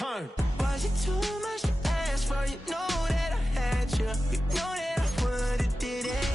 turn. Was it too much to ask for? You know that I had you. You know that I would've did it.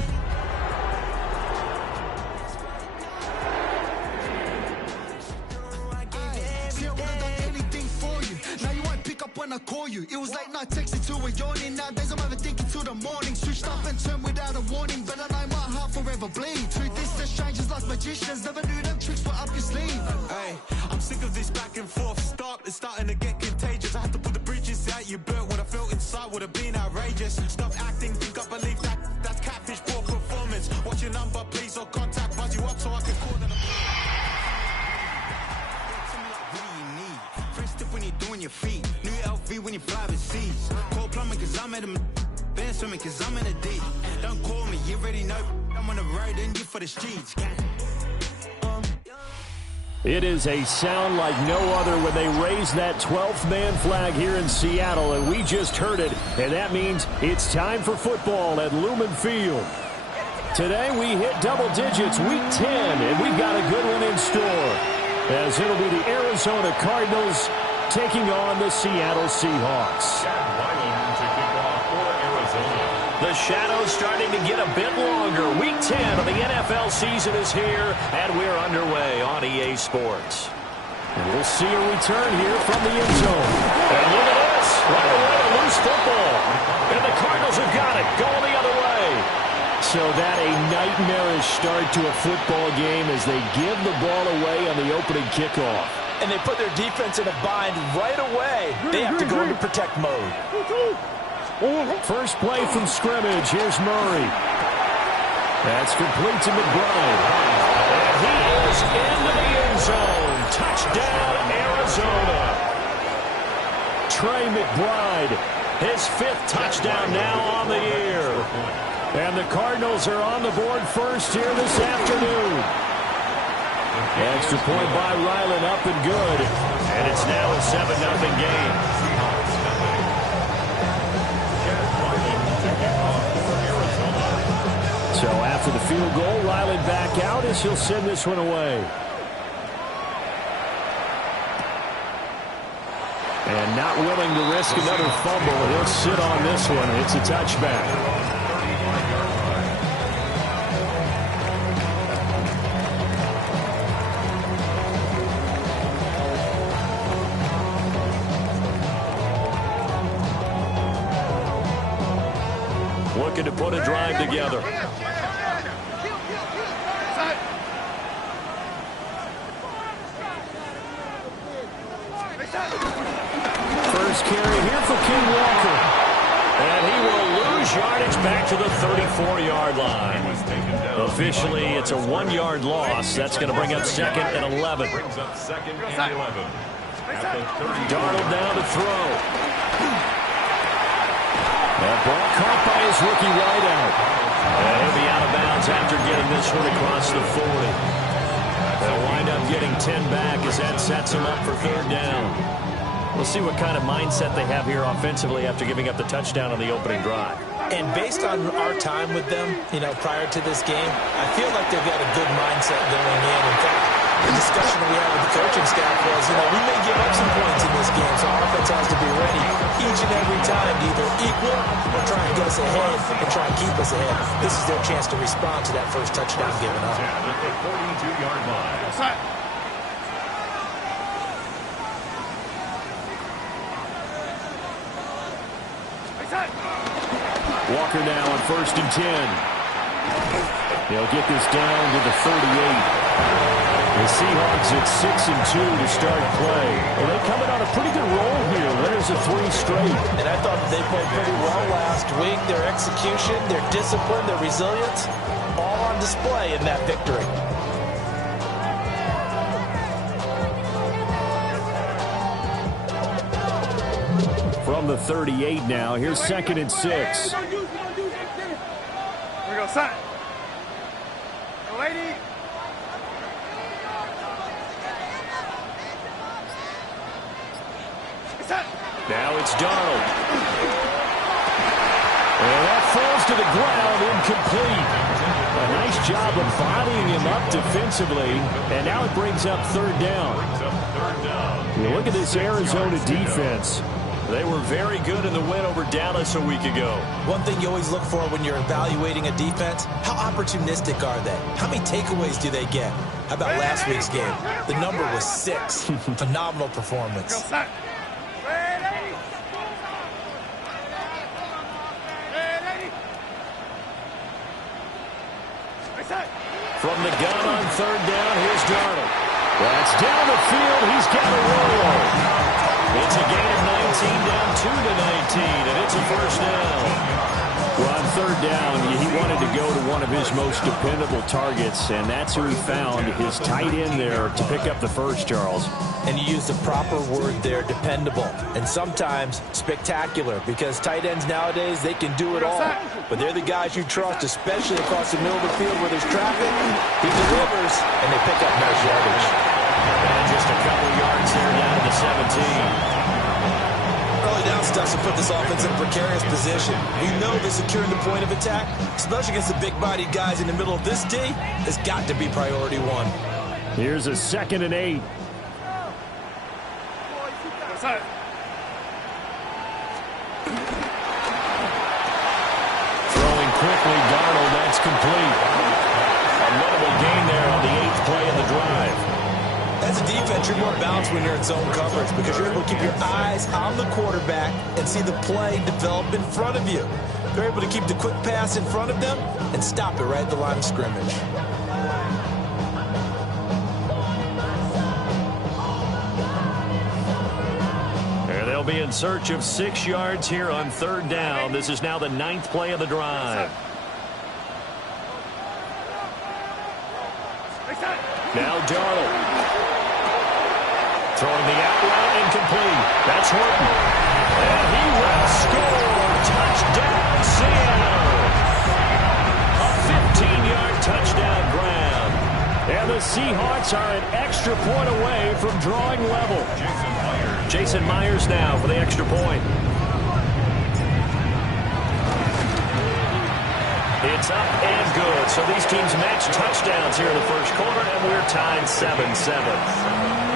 See, I would've done anything for you. Now you won't pick up when I call you. It was late night texting to a yawning. Nowadays I'm overthinking till the morning. Switched up and turned without a warning. But I know my heart forever bleed. Truth is that strangers like magicians. Never knew them tricks were up your sleeve. Hey, I'm sick of this back and forth. It's starting to get contagious. I had to put the bridges out you built. What I felt inside would have been outrageous. Stop acting, think I believe that's catfish, poor performance. What's your number, please, or contact, buzz you up so I can call them. What do you need? Fresh tip when you're doing your feet. New LV when you fly overseas. Call plumbing cause I'm at a band swimming cause I'm in a deep. Don't call me, you already know I'm on the road and you for the streets. It is a sound like no other when they raise that 12th man flag here in Seattle, and we just heard it, and that means it's time for football at Lumen Field. Today we hit double digits, week 10, and we've got a good one in store, as it'll be the Arizona Cardinals taking on the Seattle Seahawks. The shadow's starting to get a bit longer. Week 10 of the NFL season is here, and we're underway on EA Sports. And we'll see a return here from the end zone. And look at this. Right away, a loose football. And the Cardinals have got it, going the other way. So that a nightmarish start to a football game as they give the ball away on the opening kickoff. And they put their defense in a bind right away. They have to go into protect mode. First play from scrimmage. Here's Murray. That's complete to McBride. And he is into the end zone. Touchdown, Arizona. Trey McBride, his 5th touchdown now on the year. And the Cardinals are on the board first here this afternoon. Extra point by Ryland, up and good. And it's now a 7-0 game. So after the field goal, Ryland back out as he'll send this one away. And not willing to risk another fumble, he'll sit on this one. It's a touchback. Looking to put a drive together. First carry here for King Walker. And he will lose yardage back to the 34-yard line. Officially, it's a 1-yard loss. That's going to bring up 2nd and 11. Darnold down to throw. That ball caught by his rookie wideout. And he'll be out of bounds after getting this one across the 40. They'll wind up getting 10 back as that sets him up for 3rd down. We'll see what kind of mindset they have here offensively after giving up the touchdown on the opening drive. And based on our time with them, prior to this game, I feel like they've got a good mindset going in. In fact, the discussion we had with the coaching staff was, we may give up some points in this game, so our offense has to be ready each and every time to either equal or try and get us ahead and try and keep us ahead. This is their chance to respond to that first touchdown given up. At the 42-yard line. Walker now on 1st and 10. They'll get this down to the 38. The Seahawks at 6-2 to start play. And they coming on a pretty good roll here. Winners of 3 straight. And I thought they played pretty well last week. Their execution, their discipline, their resilience, all on display in that victory. From the 38 now, here's 2nd and 6. Here we go, son. Go, lady. Now it's Darnold. And that falls to the ground, incomplete. A nice job of bodying him up defensively, and now it brings up 3rd down. third down. You look at this Arizona defense. They were very good in the win over Dallas a week ago. One thing you always look for when you're evaluating a defense, how opportunistic are they? How many takeaways do they get? How about last week's game? The number was 6. Phenomenal performance. From the gun on third down, here's Darnold. That's down the field. He's got a roll. It's a gain of 19, down 2-19, and it's a first down. Well, on third down, he wanted to go to one of his most dependable targets, and that's who he found, his tight end there, to pick up the first, Charles. And you use the proper word there, dependable, and sometimes spectacular, because tight ends nowadays, they can do it all. But they're the guys you trust, especially across the middle of the field where there's traffic. He delivers, and they pick up nice yardage. And just a couple yards there down to the 17. Early down stuff to put this offense in a precarious position. We know that securing the point of attack, especially against the big-bodied guys in the middle of this D, has got to be priority one. Here's a 2nd and 8. Throwing quickly, Darnold, that's complete. A notable gain there on the 8th play of the drive. As a defense, you're more balanced when you're in zone coverage because you're able to keep your eyes on the quarterback and see the play develop in front of you. They're able to keep the quick pass in front of them and stop it right at the line of scrimmage. And they'll be in search of 6 yards here on third down. This is now the 9th play of the drive. Now Darnold. Throwing the out route incomplete. That's Horton. And he will score. Touchdown, Seattle. A 15-yard touchdown grab. And the Seahawks are an extra point away from drawing level. Jason Myers now for the extra point. It's up and good. So these teams match touchdowns here in the first quarter, and we're tied 7-7.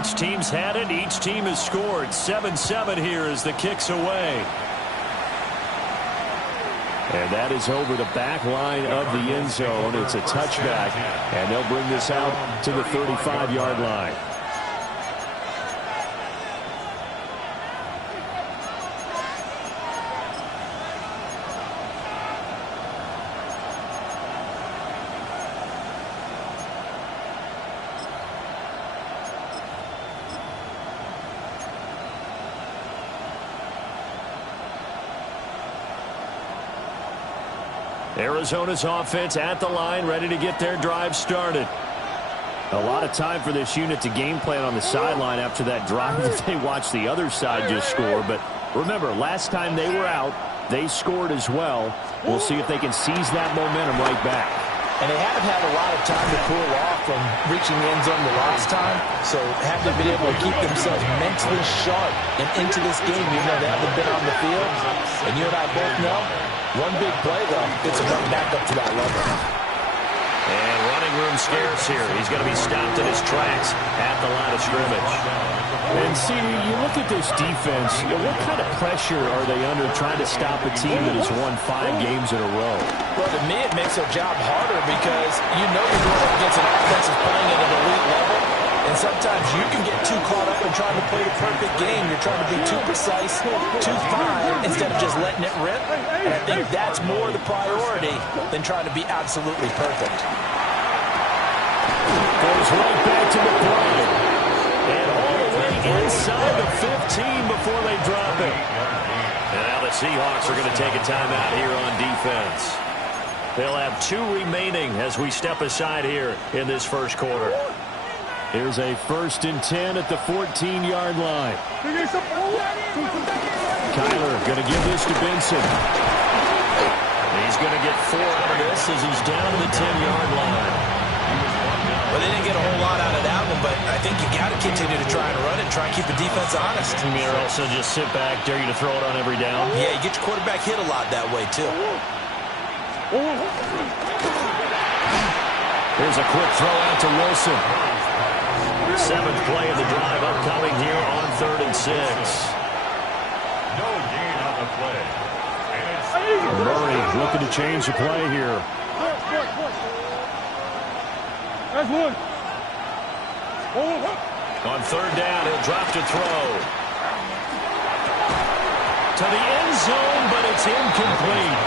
Each team's had it. Each team has scored. 7-7 here as the kick's away. And that is over the back line of the end zone. It's a touchback. And they'll bring this out to the 35-yard line. Arizona's offense at the line, ready to get their drive started. A lot of time for this unit to game plan on the sideline after that drive that they watched the other side just score. But remember, last time they were out, they scored as well. We'll see if they can seize that momentum right back. And they haven't had a lot of time to cool off from reaching the end zone the last time. So haven't been able to keep themselves mentally sharp and into this game, even though they haven't been on the field. And you and I both know, one big play, though, gets them right back up to that level. And running room scarce here. He's going to be stopped in his tracks at the line of scrimmage. And see, you look at this defense, what kind of pressure are they under trying to stop a team that has won 5 games in a row? Well, to me, it makes their job harder because you know you're going up against an offense that's playing at an elite level. And sometimes you can get too caught up in trying to play the perfect game. You're trying to be too precise, too fine, instead of just letting it rip. And I think that's more the priority than trying to be absolutely perfect. Goes right back to the play. And all the way inside the 15 before they drop it. And now the Seahawks are going to take a timeout here on defense. They'll have 2 remaining as we step aside here in this first quarter. Here's a 1st and 10 at the 14-yard line. Kyler going to give this to Benson. He's going to get 4 out of this as he's down to the 10-yard line. Well, they didn't get a whole lot out of that one, but I think you got to continue to try and run it, try and keep the defense honest. Or also just sit back, dare you to throw it on every down. Yeah, you get your quarterback hit a lot that way, too. Here's a quick throw out to Wilson. 7th play of the drive upcoming here on 3rd and 6. No gain on the play. Murray looking to change the play here. That's one. On 3rd down, he'll drop to throw. To the end zone, but it's incomplete.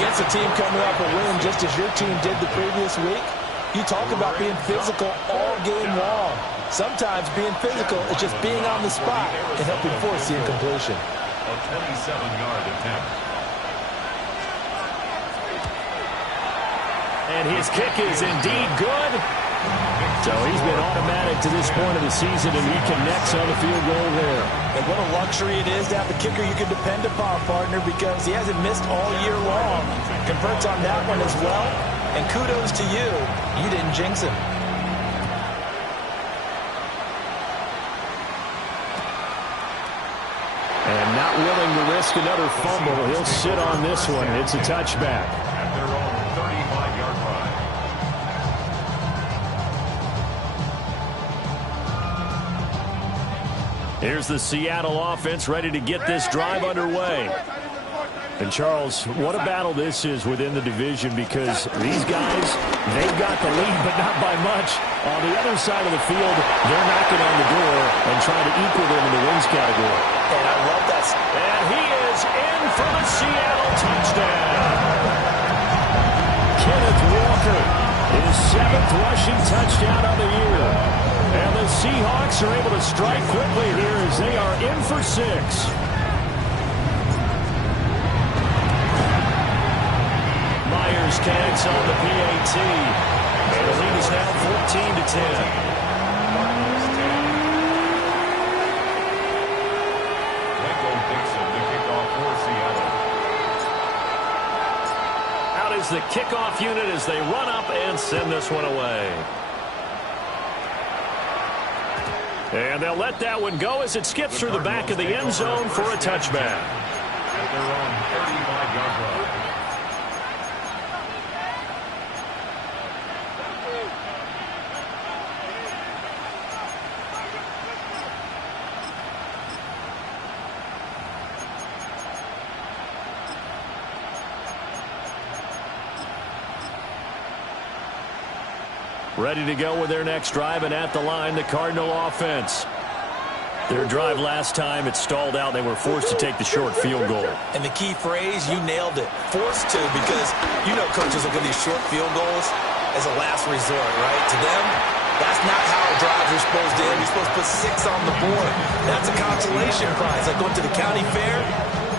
Against a team coming off a win just as your team did the previous week, you talk about being physical all game long. Sometimes being physical is just being on the spot and helping force the incompletion. A 27-yard attempt. And his kick is indeed good. So he's been automatic to this point of the season, and he connects on the field goal there. And what a luxury it is to have a kicker you can depend upon, partner, because he hasn't missed all year long. Converts on that one as well. And kudos to you. You didn't jinx him. And not willing to risk another fumble. He'll sit on this one. It's a touchback. At their own 35-yard line. Here's the Seattle offense ready to get this drive underway. And, Charles, what a battle this is within the division, because these guys, they've got the lead, but not by much. On the other side of the field, they're knocking on the door and trying to equal them in the wins category. And I love that. And he is in for the Seattle touchdown. Kenneth Walker, his 7th rushing touchdown of the year. And the Seahawks are able to strike quickly here as they are in for 6. Myers connects on the PAT. And the lead is now 14-10. Out is the kickoff unit as they run up and send this one away. And they'll let that one go as it skips through the back of the end zone for a touchback. At their own 35-yard line. Ready to go with their next drive, and at the line, the Cardinal offense. Their drive last time, it stalled out. They were forced to take the short field goal. And the key phrase, you nailed it. Forced to, because you know coaches look at these short field goals as a last resort, right? To them, that's not how drives are supposed to end. You're supposed to put 6 on the board. That's a consolation prize. Like going to the county fair,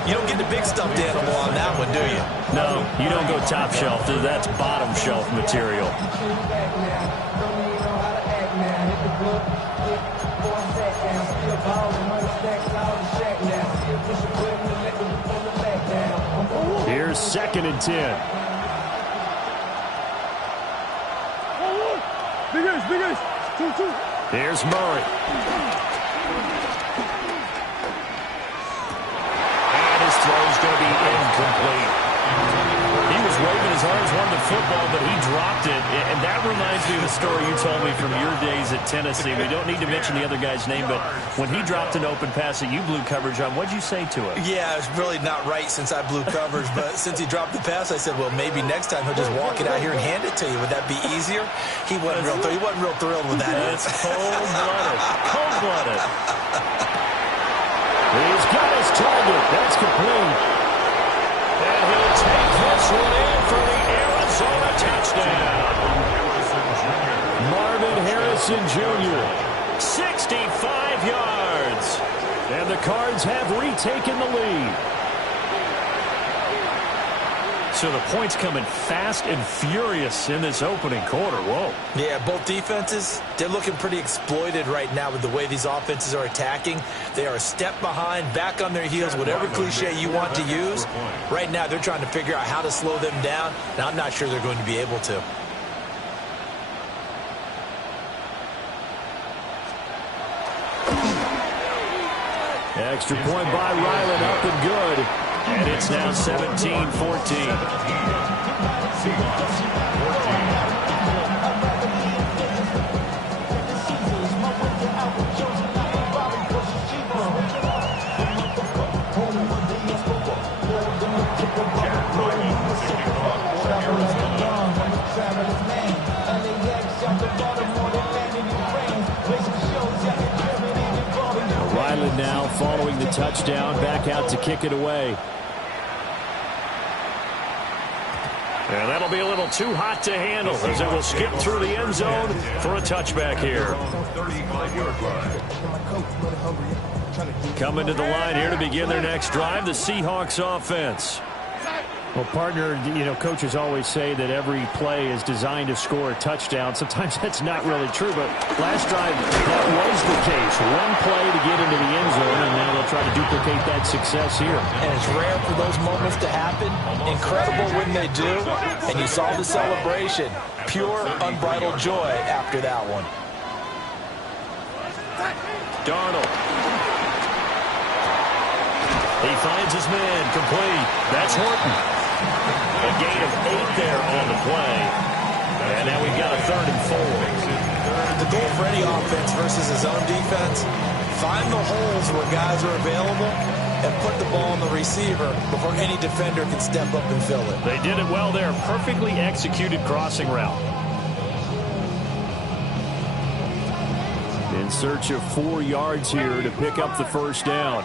you don't get the big stuffed animal on that one, do you? No, you don't go top shelf. That's bottom shelf material. Here's 2nd and 10. Big ace. 2. Here's Murray. And his throw's going to be incomplete. He was waving his arms, wanted the football, but he dropped it. And that reminds me of the story you told me from your days at Tennessee. We don't need to mention the other guy's name, but when he dropped an open pass that you blew coverage on, what'd you say to him? Yeah, it's really not right since I blew coverage, but since he dropped the pass, I said, well, maybe next time he'll just walk it out here and hand it to you. Would that be easier? He wasn't real thrilled with that. That's cold-blooded. Cold-blooded. He's got his target. That's complete. And he'll take this one in for the Arizona touchdown. Marvin Harrison Jr., 65 yards. And the Cards have retaken the lead. So the points coming fast and furious in this opening quarter. Whoa. Yeah, both defenses, they're looking pretty exploited right now with the way these offenses are attacking. They are a step behind, back on their heels, whatever cliche you want to use. Right now, they're trying to figure out how to slow them down, and I'm not sure they're going to be able to. Extra point by Ryland, up and good. And it's now 17-14. Ryland now following the touchdown, back out to kick it away. And that'll be a little too hot to handle as it will skip through the end zone for a touchback here. Coming to the line here to begin their next drive, the Seahawks offense. Well, partner, coaches always say that every play is designed to score a touchdown. Sometimes that's not really true, but last drive, that was the case. One play to get into the end zone, and now they'll try to duplicate that success here. And it's rare for those moments to happen. Incredible when they do. And you saw the celebration. Pure, unbridled joy after that one. Darnold. He finds his man, complete. That's Horton. A gain of 8 there on the play. And now we've got a 3rd and 4. The goal for any offense versus his own defense, find the holes where guys are available and put the ball on the receiver before any defender can step up and fill it. They did it well there. Perfectly executed crossing route. In search of 4 yards here to pick up the first down.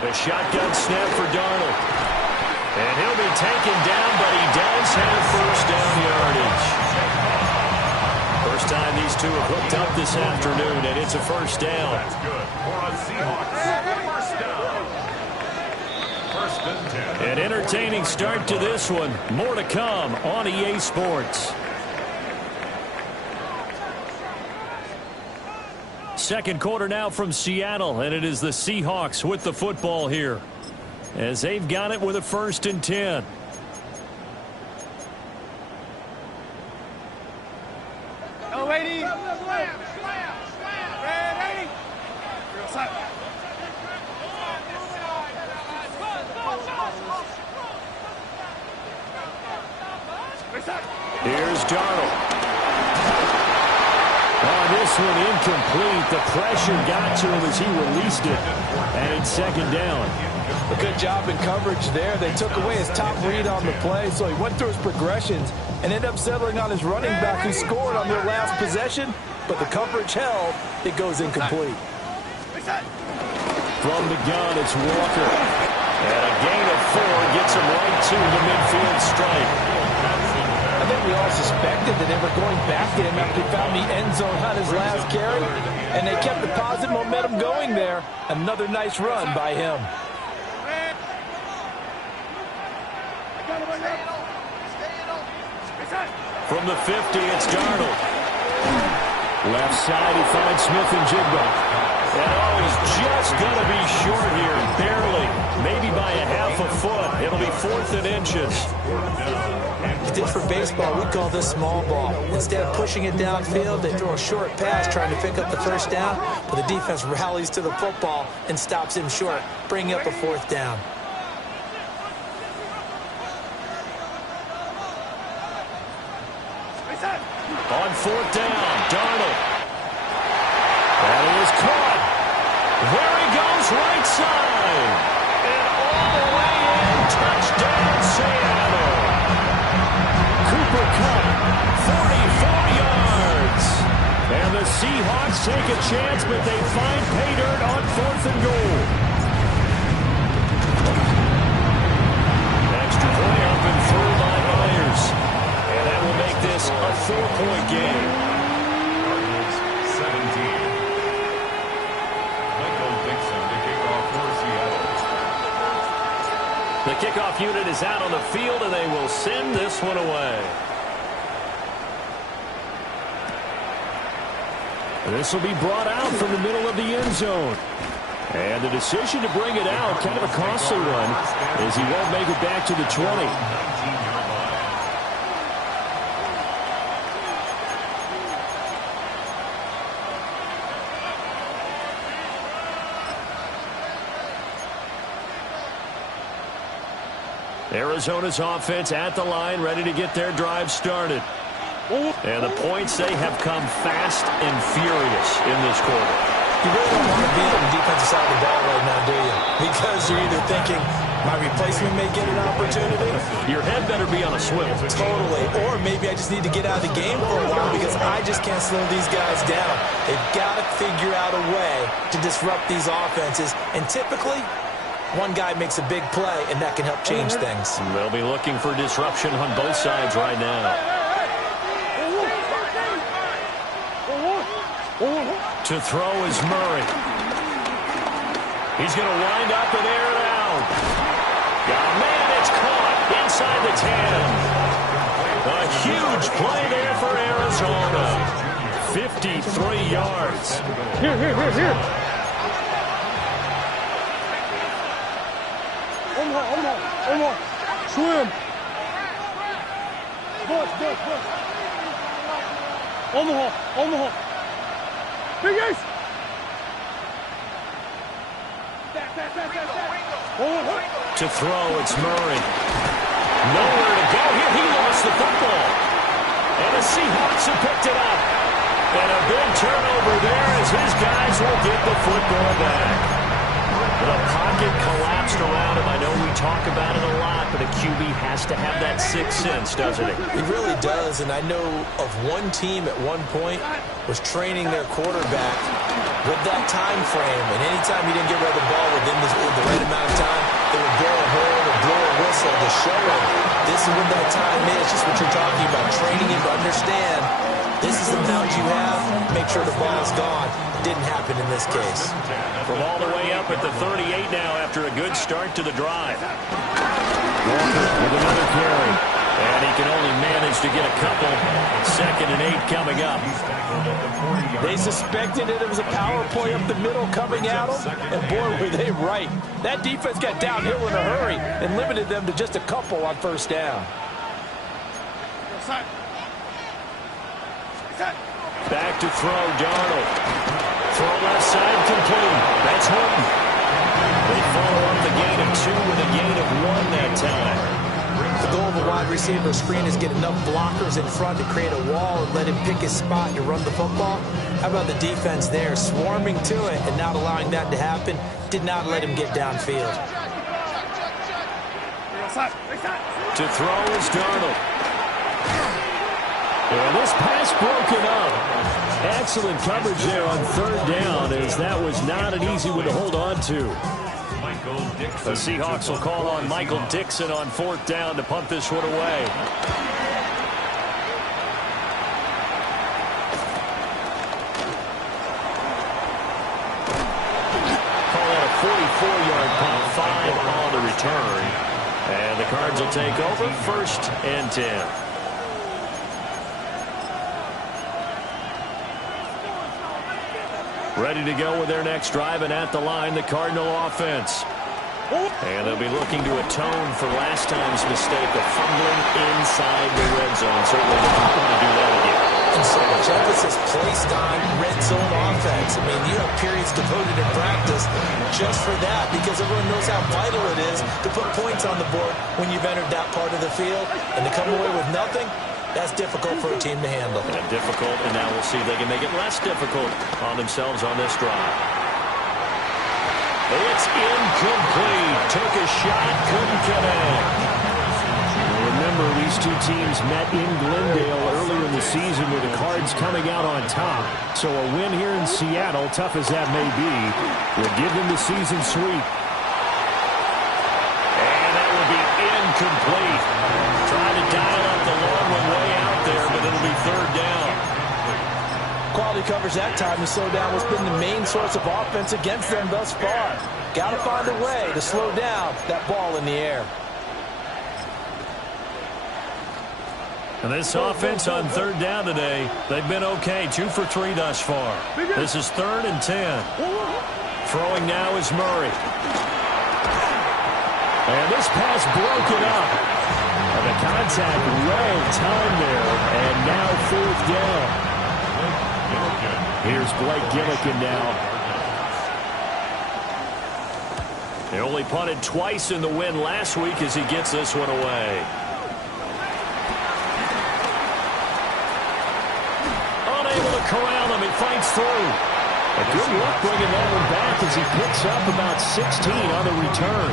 A shotgun snap for Darnold. And he'll be taken down, but he does have first down yardage. First time these two have hooked up this afternoon, and it's a first down. That's good for a Seahawks. First and 10. An entertaining start to this one. More to come on EA Sports. Second quarter now from Seattle, and it is the Seahawks with the football here as they've got it with a 1st and 10. Here's Darnold. This one incomplete. The pressure got to him as he released it. And it's 2nd down. A good job in coverage there. They took away his top read on the play, so he went through his progressions and ended up settling on his running back who scored on their last possession, but the coverage held. It goes incomplete. From the gun, it's Walker. And a gain of 4 gets him right to the midfield stripe. I think we all suspected that they were going back to him after he found the end zone on his last carry, and they kept the positive momentum going there. Another nice run by him. From the 50, it's Darnold. Left side, he finds Smith and Jigba. And he's just going to be short here, barely. Maybe by a half a foot. It'll be 4th and inches. If this for baseball, we call this small ball. Instead of pushing it downfield, they throw a short pass trying to pick up the first down, but the defense rallies to the football and stops him short, bringing up a 4th down. On 4th down, Darnold. That is caught. There he goes, right side. And all the way in, touchdown, Seattle. Cooper Kupp, 44 yards. And the Seahawks take a chance, but they find pay dirt on 4th and goal. Extra point up and through by Myers. And that will make this a 4-point game. Cardinals 17. Michael Dixon to kick off for Seattle. The kickoff unit is out on the field, and they will send this one away. This will be brought out from the middle of the end zone. And the decision to bring it out, kind of a costly one, as he won't make it back to the 20. Arizona's offense at the line, ready to get their drive started. And the points, they have come fast and furious in this quarter. You really don't want to be on the defensive side of the ball right now, do you? Because you're either thinking, my replacement may get an opportunity. Your head better be on a swivel. Totally. Or maybe I just need to get out of the game for a while because I just can't slow these guys down. They've got to figure out a way to disrupt these offenses. And typically, one guy makes a big play, and that can help change things. They'll be looking for disruption on both sides right now. To throw is Murray. He's going to wind up and air it out. Man, it's caught inside the 10. A huge play there for Arizona. 53 yards. Here. Omar. Swim. Bus. Omaha. Big Ace. To throw, it's Murray. Nowhere to go here. He lost the football. And the Seahawks have picked it up. And a big turnover there as his guys will get the football back. The pocket collapsed around him. I know we talk about it a lot, but a QB has to have that sixth sense, doesn't he? He really does, and I know of one team at one point was training their quarterback with that time frame, and anytime he didn't get rid of the ball within the right amount of time, they would blow a horn or blow a whistle to show him this is when that time is, just what you're talking about, training him to understand this is the amount you have, make sure the ball's gone. Didn't happen in this case. From all the way up at the 38 now after a good start to the drive. Walker with another carry. And he can only manage to get a couple. 2nd and 8 coming up. They suspected it was a power play up the middle coming at them. And boy, were they right. That defense got downhill in a hurry and limited them to just a couple on first down. Back to throw, Darnold. Throw left side complete. That's Horton. They follow up the gain of 2 with a gain of 1 that time. The goal of a wide receiver screen is get enough blockers in front to create a wall and let him pick his spot to run the football. How about the defense there, swarming to it and not allowing that to happen? Did not let him get downfield. To throw is Darnold. And this pass broken up. Excellent coverage there on 3rd down, as that was not an easy one to hold on to. The Seahawks will call on Michael Dixon on 4th down to punt this one away. Call it a 44-yard punt, 5 on the return. And the Cards will take over 1st and 10. Ready to go with their next drive, and at the line, the Cardinal offense. And they'll be looking to atone for last time's mistake of fumbling inside the red zone. Certainly don't want to do that again. And so much emphasis placed on red zone offense. I mean, you have periods devoted in practice just for that because everyone knows how vital it is to put points on the board when you've entered that part of the field. And to come away with nothing, that's difficult for a team to handle. And difficult, and now we'll see if they can make it less difficult on themselves on this drive. It's incomplete. Took a shot, couldn't connect. Remember, these two teams met in Glendale earlier in the season with the Cards coming out on top. So a win here in Seattle, tough as that may be, will give them the season sweep. And that will be incomplete. Trying to dial up the long one way out there, but it'll be 3rd down. Quality coverage that time to slow down what's been the main source of offense against them thus far. Got to find a way to slow down that ball in the air. And this offense on 3rd down today, they've been okay. 2 for 3 thus far. This is 3rd and 10. Throwing now is Murray. And this pass broken up. And the contact well timed there. And now 4th down. Here's Blake Gillikin now. He only punted twice in the win last week as he gets this one away. Unable to corral him. He fights through. A good look bringing that one back as he picks up about 16 on the return.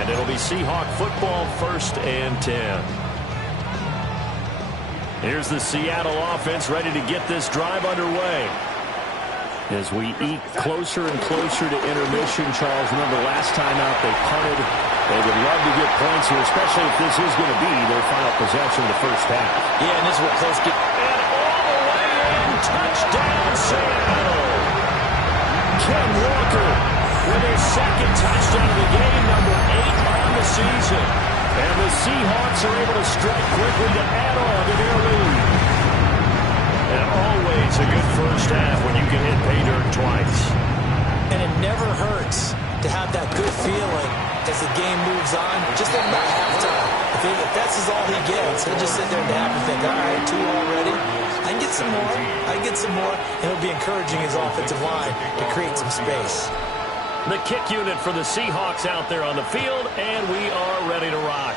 And it'll be Seahawk football, 1st and 10. Here's the Seattle offense ready to get this drive underway. As we eat closer and closer to intermission, Charles, remember last time out they punted. They would love to get points here, especially if this is going to be their final possession of the first half. Yeah, and this is what close get. And all the way in, touchdown Seattle. Ken Walker with his 2nd touchdown of the game, number 8 on the season. And the Seahawks are able to strike quickly to add on to their lead. And always a good first half when you can hit pay dirt twice. And it never hurts to have that good feeling as the game moves on, just at about halftime. If that's all he gets, he'll just sit there and happy think, all right, 2 already. I can get some more. I can get some more. And it'll be encouraging his offensive line to create some space. The kick unit for the Seahawks out there on the field, and we are ready to rock.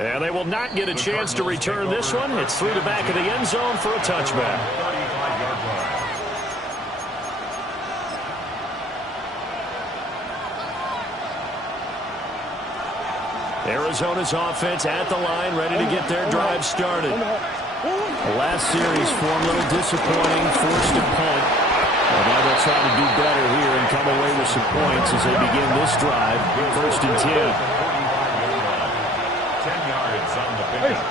And they will not get a chance to return this one. It's through the back of the end zone for a touchback. Arizona's offense at the line, ready to get their drive started. The last series form a little disappointing, forced a punt. And now they'll try to do better here and come away with some points as they begin this drive. 1st and 10. 10 yards on the pickup.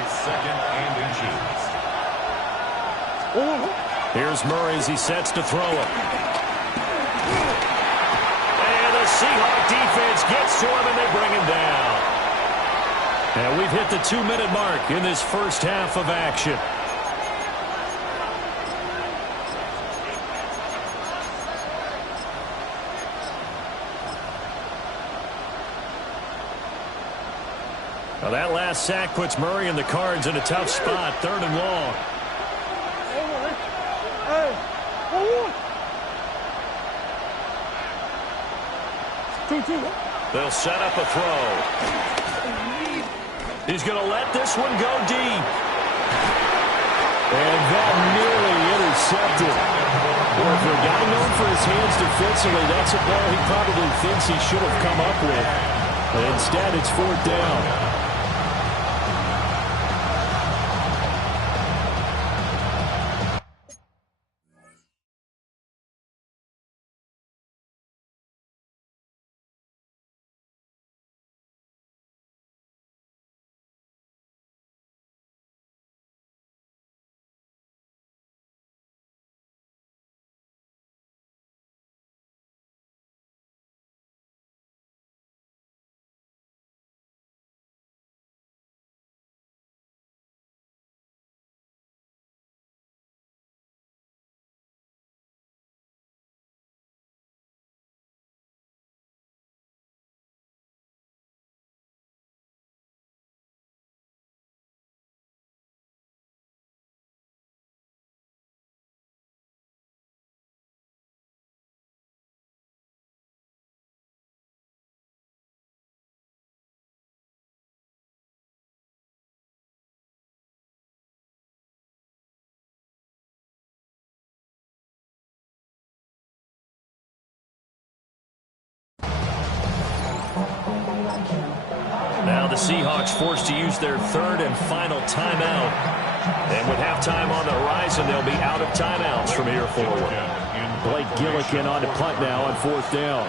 It's 2nd and inches. Here's Murray as he sets to throw it. And the Seahawk defense gets to him and they bring him down. And we've hit the 2-minute mark in this first half of action. Now that last sack puts Murray and the Cards in a tough spot, 3rd and long. They'll set up a throw. He's going to let this one go deep. And that nearly intercepted. Well, for a guy known for his hands defensively, that's a ball he probably thinks he should have come up with. But instead, it's 4th down. Now the Seahawks forced to use their 3rd and final timeout. And with halftime on the horizon, they'll be out of timeouts from here forward. Blake Gillikin on to punt now on 4th down.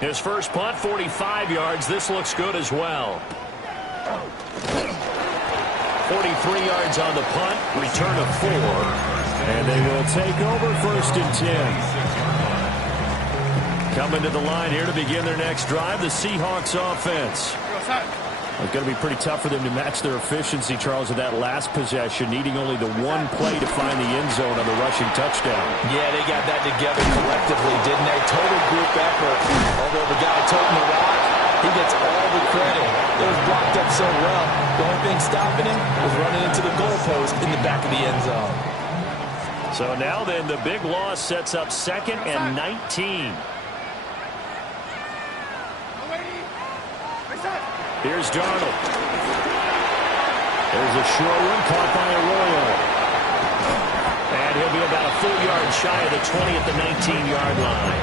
His first punt, 45 yards. This looks good as well. 43 yards on the punt, return of 4. And they will take over 1st and 10. Coming to the line here to begin their next drive, the Seahawks offense. It's going to be pretty tough for them to match their efficiency, Charles, of that last possession, needing only the one play to find the end zone on the rushing touchdown. Yeah, they got that together collectively, didn't they? Total group effort. Although the guy toting the rock, he gets all the credit. It was blocked up so well. The only thing stopping him was running into the goalpost in the back of the end zone. So now then, the big loss sets up 2nd and 19. Here's Darnold. There's a short one caught by Arroyo. And he'll be about a full yard shy of the 20 at the 19-yard line.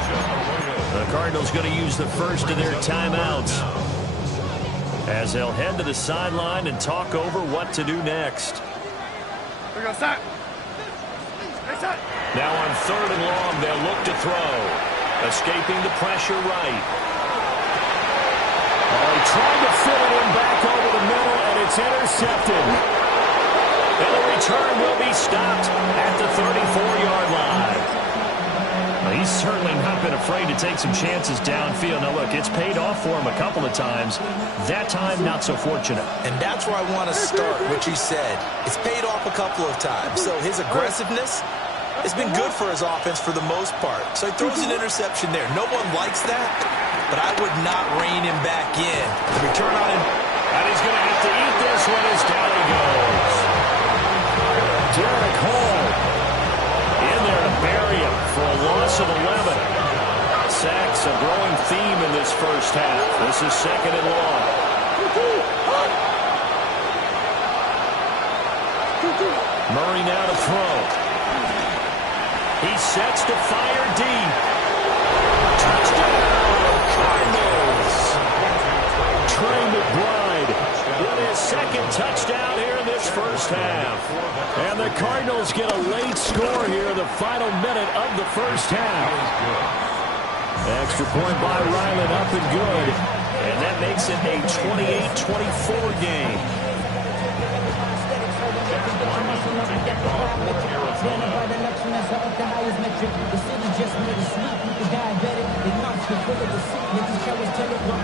The Cardinals going to use the first of their timeouts as they'll head to the sideline and talk over what to do next. Now on 3rd and long, they'll look to throw. Escaping the pressure right. Oh, he tried to fit it in back over the middle, and it's intercepted. And the return will be stopped at the 34-yard line. Well, he's certainly not been afraid to take some chances downfield. Now, look, it's paid off for him a couple of times. That time, not so fortunate. And that's where I want to start, what you said. It's paid off a couple of times. So his aggressiveness has been good for his offense for the most part. So he throws an interception there. No one likes that, but I would not rein him back in. The return on him. And he's going to have to eat this one as down he goes. Derek Hall in there to bury him for a loss of 11. Sacks a growing theme in this first half. This is 2nd and long. Murray now to throw. He sets to fire deep. Touchdown, Cardinals. Trey McBride with his 2nd touchdown here in this first half. And the Cardinals get a late score here in the final minute of the first half. Extra point by Ryland up and good. And that makes it a 28-24 game.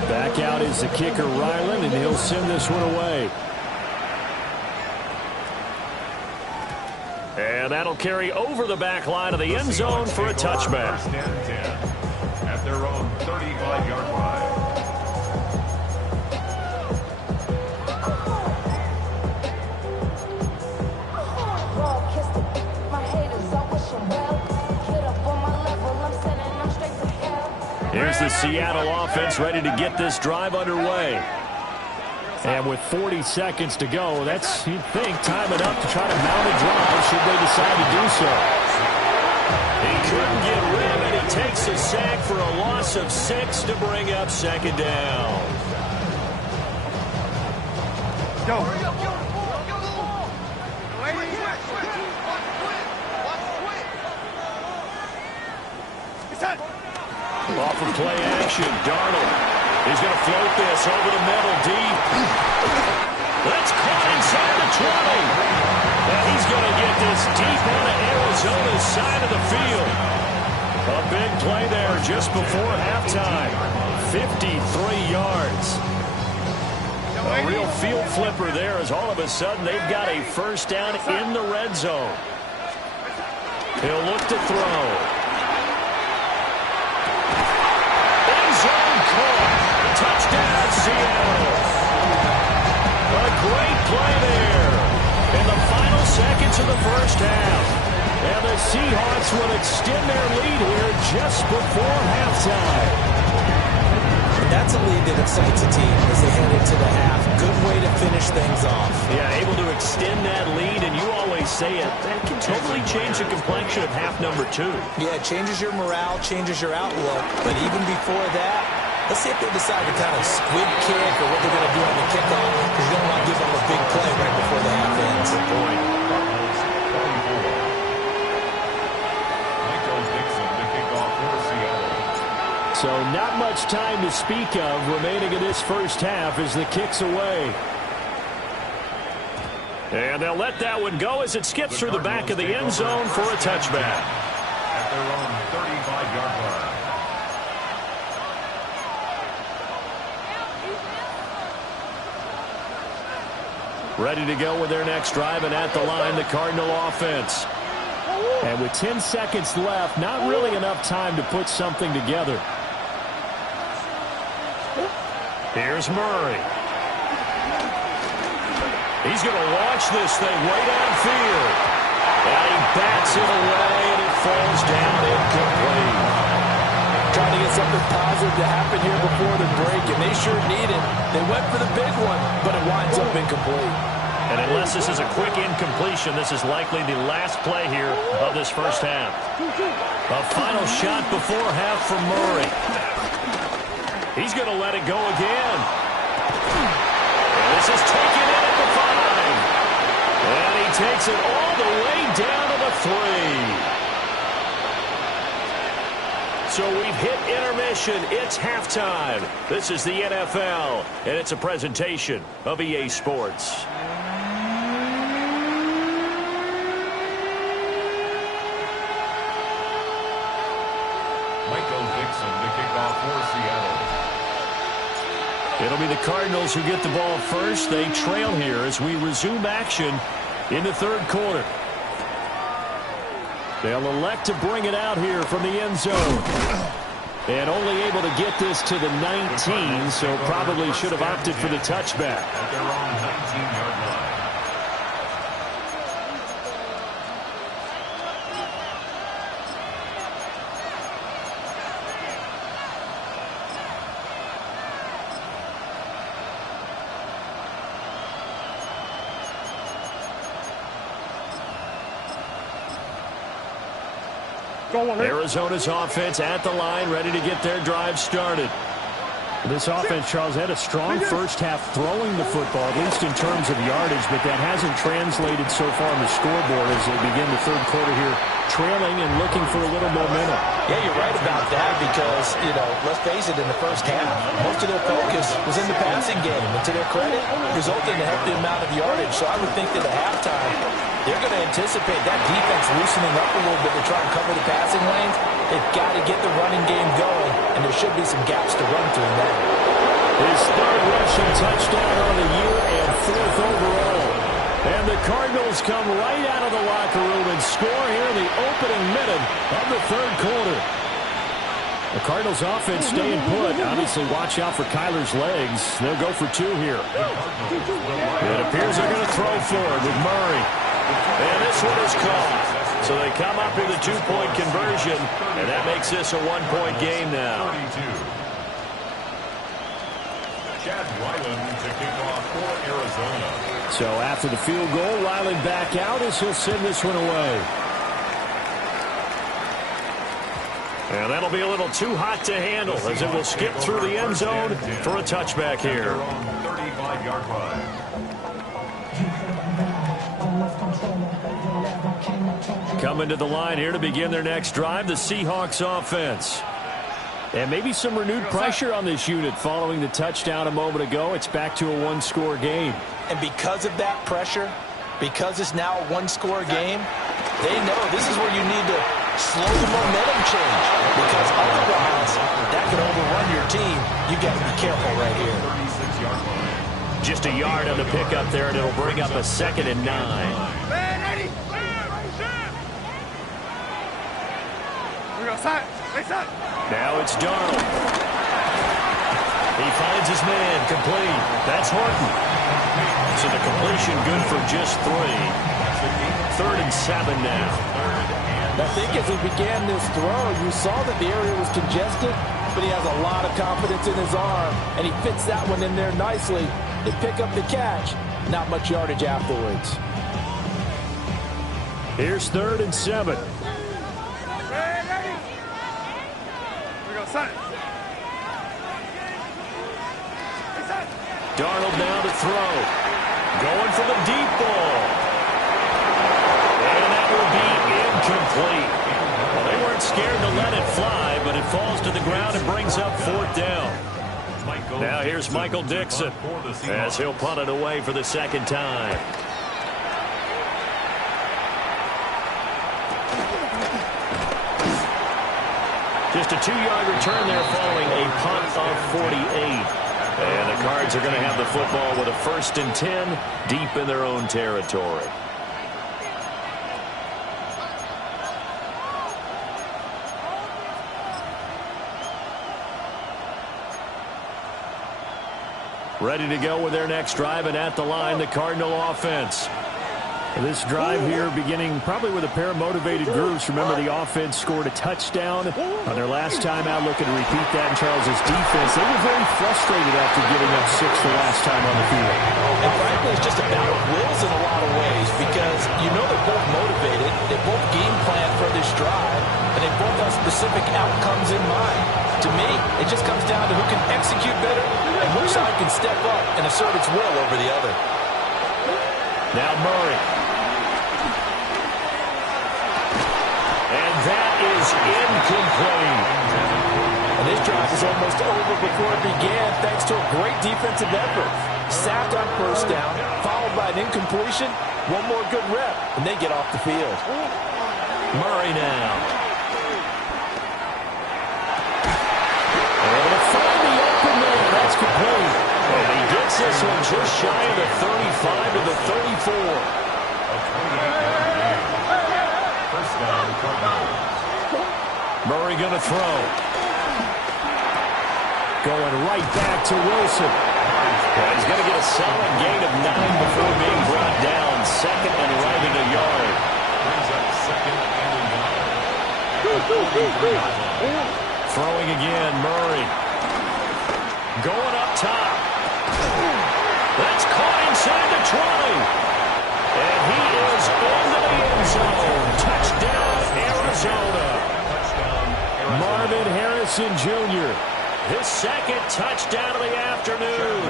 Back out is the kicker, Ryland, and he'll send this one away. And that'll carry over the back line of the end zone for a touchback. 1st and 10 at their own 35-yard line. Here's the Seattle offense ready to get this drive underway. And with 40 seconds to go, that's, you'd think, time enough to try to mount a drive should they decide to do so. He couldn't get rid, and he takes a sack for a loss of 6 to bring up 2nd down. Go. Off of play action, Darnold. He's going to float this over the middle deep. That's caught inside the 20. And he's going to get this deep onto Arizona's side of the field. A big play there just before halftime. 53 yards. A real field flipper there as all of a sudden they've got a first down in the red zone. He'll look to throw. Touchdown, Seattle. A great play there in the final seconds of the first half. And the Seahawks will extend their lead here just before halftime. That's a lead that excites a team as they head into the half. Good way to finish things off. Yeah, able to extend that lead, and you always say it, that can totally change the complexion of half number 2. Yeah, it changes your morale, changes your outlook. But even before that, let's see if they decide to kind of squib kick or what they're going to do on the kickoff, because you don't want to give them a big play right before the half ends. Good point. So not much time to speak of remaining in this first half as the kick's away. And they'll let that one go as it skips through the back of the end zone for a touchback. At their own 35-yard line. Ready to go with their next drive, and at the line, the Cardinal offense. And with 10 seconds left, not really enough time to put something together. Here's Murray. He's going to launch this thing way downfield. And he bats it away, and it falls down incomplete. Trying to get something positive to happen here before the break, and they sure need it. They went for the big one, but it winds up incomplete. And unless this is a quick incompletion, this is likely the last play here of this first half. A final shot before half from Murray. He's going to let it go again. And this is taken in at the 5. And he takes it all the way down to the 3. So we've hit intermission. It's halftime. This is the NFL, and it's a presentation of EA Sports. Michael Dixon to kick off for Seattle. It'll be the Cardinals who get the ball first. They trail here as we resume action in the third quarter. They'll elect to bring it out here from the end zone. And only able to get this to the 19, so probably should have opted for the touchback. At their own 19-yard line. Arizona's offense at the line, ready to get their drive started. This offense, Charles, had a strong first half throwing the football, at least in terms of yardage, but that hasn't translated so far on the scoreboard as they begin the third quarter here, trailing and looking for a little momentum. Yeah, you're right about that because, let's face it, in the first half, most of their focus was in the passing game. And to their credit, resulted in a healthy amount of yardage. So I would think that at halftime, they're going to anticipate that defense loosening up a little bit to try and cover the passing lanes. They've got to get the running game going, and there should be some gaps to run through now. His third rushing touchdown on the year and 4th overall. And the Cardinals come right out of the locker room and score here in the opening minute of the third quarter. The Cardinals offense staying put. Obviously, watch out for Kyler's legs. They'll go for 2 here. It appears they're going to throw for it with Murray. And this one is caught. So they come up with a 2-point conversion, and that makes this a 1-point game now. 32. Chad Ryland to kick off for Arizona. So after the field goal, Ryland back out as he'll send this one away. And that'll be a little too hot to handle as it will skip through the end zone for a touchback here. 35-yard line. Coming to the line here to begin their next drive, the Seahawks offense. And maybe some renewed pressure on this unit following the touchdown a moment ago. It's back to a 1-score game. And because of that pressure, because it's now a 1-score game, they know this is where you need to slow the momentum change. Because otherwise, that could overrun your team. You've got to be careful right here. 36-yard line. Just a yard on the pickup there, and it'll bring up a 2nd and 9. Now it's Darnold. He finds his man, complete. That's Horton. So the completion good for just 3. 3rd and 7 now. I think as he began this throw, you saw that the area was congested, but he has a lot of confidence in his arm, and he fits that one in there nicely. They pick up the catch. Not much yardage afterwards. Here's 3rd and 7. Darnold now to throw. Going for the deep ball. And that will be incomplete. Well, they weren't scared to let it fly, but it falls to the ground and brings up 4th down. Now here's Michael Dixon as he'll punt it away for the 2nd time. Just a 2-yard return there following a punt of 48. And the Cards are going to have the football with a 1st and 10 deep in their own territory. Ready to go with their next drive, and at the line, the Cardinal offense. This drive here beginning probably with a pair of motivated groups. Remember, the offense scored a touchdown on their last time out, looking to repeat that in Charles' defense. They were very frustrated after giving up 6 the last time on the field. And frankly, it's just a battle of wills in a lot of ways because you know they're both motivated, they both game plan for this drive, and they both have specific outcomes in mind. To me, it just comes down to who can execute better and which side can step up and assert its will over the other. Now Murray. And that is incomplete. And this drive is almost over before it began thanks to a great defensive effort. Sacked on first down, followed by an incompletion. One more good rep, and they get off the field. Murray now. Able to find the open man. That's complete. And he gets this one just shy of the 35 to the 34. Murray going to throw. Going right back to Wilson. And he's going to get a solid gain of 9 before being brought down. Second and right at a yard. Throwing again, Murray. Going up top. That's caught inside the 20. And he is into the end zone. Touchdown, Arizona. Marvin Harrison Jr., his second touchdown of the afternoon.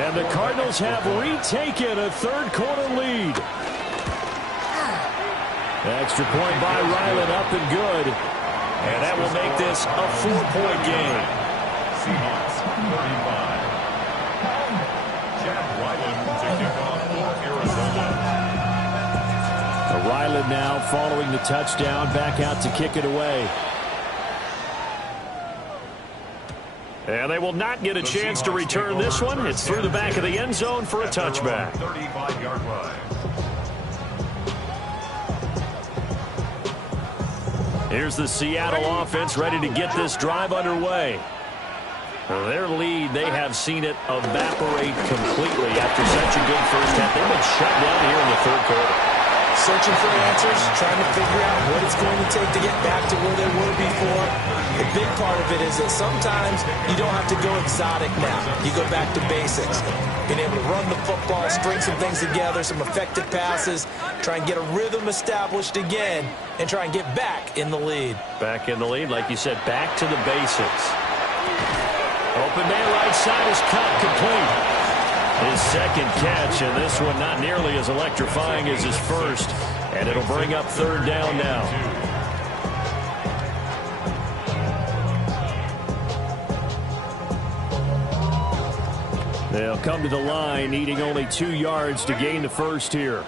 And the Cardinals have retaken a third-quarter lead. Extra point by Ryland, up and good. And that will make this a 4-point game. Seahawks 35. Chad Ryland to kick off for Arizona. Ryland now following the touchdown, back out to kick it away. And they will not get a chance to return this one. It's through the back of the end zone for a touchback. 35-yard line. Here's the Seattle offense ready to get this drive underway. Their lead, they have seen it evaporate completely after such a good first half. They've been shut down here in the third quarter. Searching for answers, trying to figure out what it's going to take to get back to where they were before. The big part of it is that sometimes you don't have to go exotic now. You go back to basics. Being able to run the football, string some things together, some effective passes, try and get a rhythm established again, and try and get back in the lead. Back in the lead, like you said, back to the basics. Open man right side is cut, complete. His second catch, and this one not nearly as electrifying as his first. And it'll bring up third down now. They'll come to the line, needing only 2 yards to gain the first here.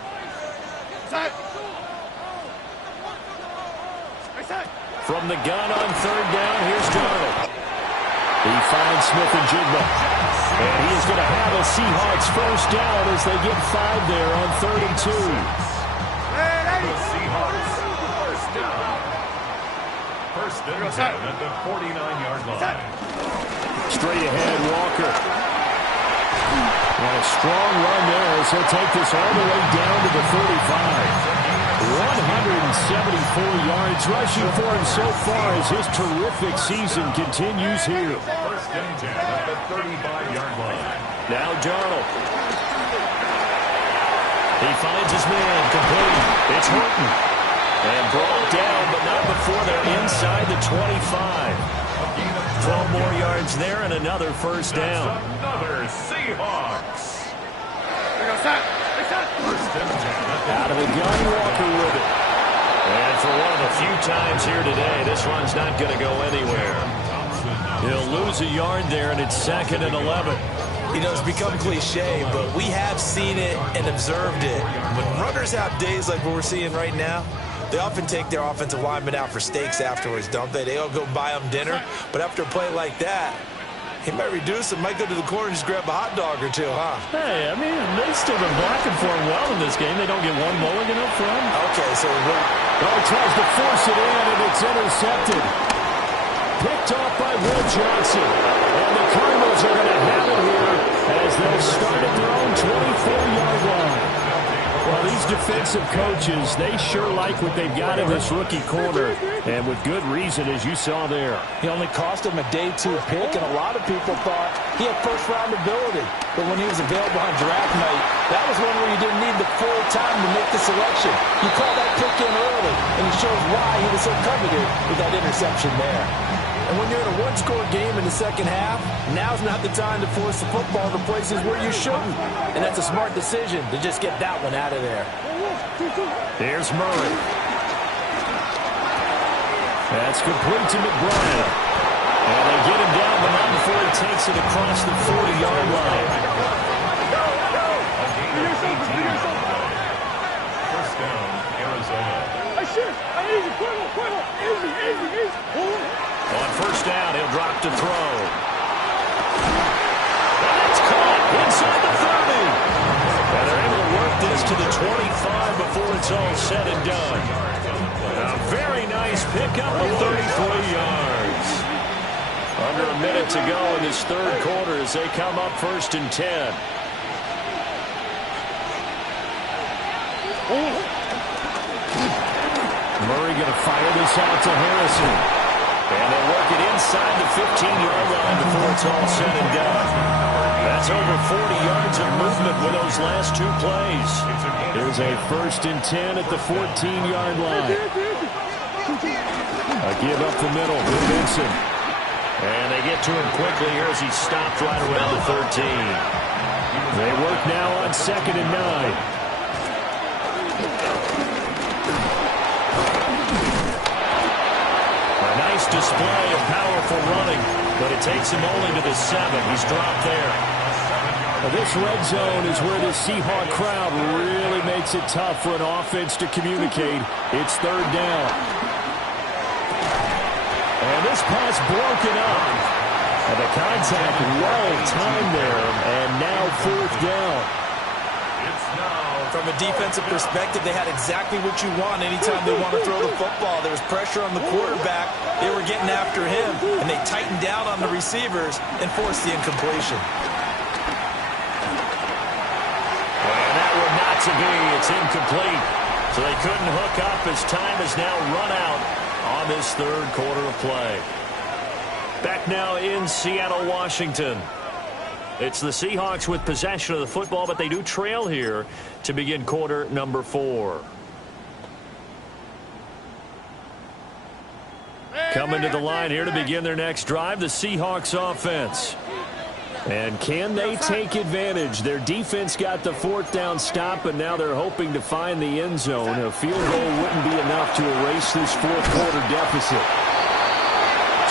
From the gun on third down, here's Darnold. He finds Smith and Jigba. And he is going to have a Seahawks first down as they get 5 there on 3rd and 2. The Seahawks first down. First and 10 at the 49-yard line. Straight ahead, Walker. And a strong run there as he'll take this all the way down to the 35. 174 yards rushing for him so far as his terrific season continues here. First and 10 at the 35-yard line. Now Darnold. He finds his man, complete. It's Horton. And brought down, but not before they're inside the 25. 12 more yards there and another first down. Another Seahawks. First and 10. Out of the gun, Walker with it. And for one of the few times here today, this run's not going to go anywhere. He'll lose a yard there, and it's 2nd and 11. You know, it's become cliche, but we have seen it and observed it. When runners have days like what we're seeing right now, they often take their offensive linemen out for steaks afterwards, don't they? They all go buy them dinner. But after a play like that, he might reduce it, might go to the corner and just grab a hot dog or two, huh? Hey, I mean, they've still been blocking for him well in this game. They don't get one mulligan up front. Okay, so he tries to force it in, and it's intercepted. Picked off by Will Johnson. And the Cardinals are going to have it here as they'll start at their own 24-yard line. Well, these defenders defensive coaches, they sure like what they've got in this rookie corner, and with good reason, as you saw there. He only cost him a day 2 pick, and a lot of people thought he had first-round ability. But when he was available on draft night, that was one where you didn't need the full time to make the selection. You called that pick in early, and it shows why he was so coveted with that interception there. And when you're in a one-score game in the second half, now's not the time to force the football to places where you shouldn't. And that's a smart decision to just get that one out of there. There's Murray. That's complete to McBride. And they get him down, but not before he takes it across the 40-yard line. First down, Arizona. On first down, he'll drop to throw. And it's caught inside the 30. And they're able to work this to the 25 before it's all said and done. A very nice pickup of 33 yards. Under a minute to go in this third quarter as they come up 1st and 10. Murray going to fire this out to Harrison. And they'll work it inside the 15-yard line before it's all said and done. That's over 40 yards of movement with those last 2 plays. Here's a 1st and 10 at the 14-yard line. A give up the middle with Vincent. And they get to him quickly here as he stopped right around the 13. They work now on 2nd and 9. Nice display of powerful running, but it takes him only to the 7. He's dropped there. Now this red zone is where the Seahawk crowd really makes it tough for an offense to communicate. It's 3rd down. And this pass broken up. And the contact well timed there, and now 4th down. From a defensive perspective, they had exactly what you want anytime they want to throw the football. There was pressure on the quarterback. They were getting after him, and they tightened down on the receivers and forced the incompletion. And that one not to be. It's incomplete. So they couldn't hook up as time has now run out on this third quarter of play. Back now in Seattle, Washington. It's the Seahawks with possession of the football, but they do trail here to begin quarter number 4. Coming to the line here to begin their next drive, the Seahawks offense. And can they take advantage? Their defense got the 4th down stop, and now they're hoping to find the end zone. A field goal wouldn't be enough to erase this 4th quarter deficit.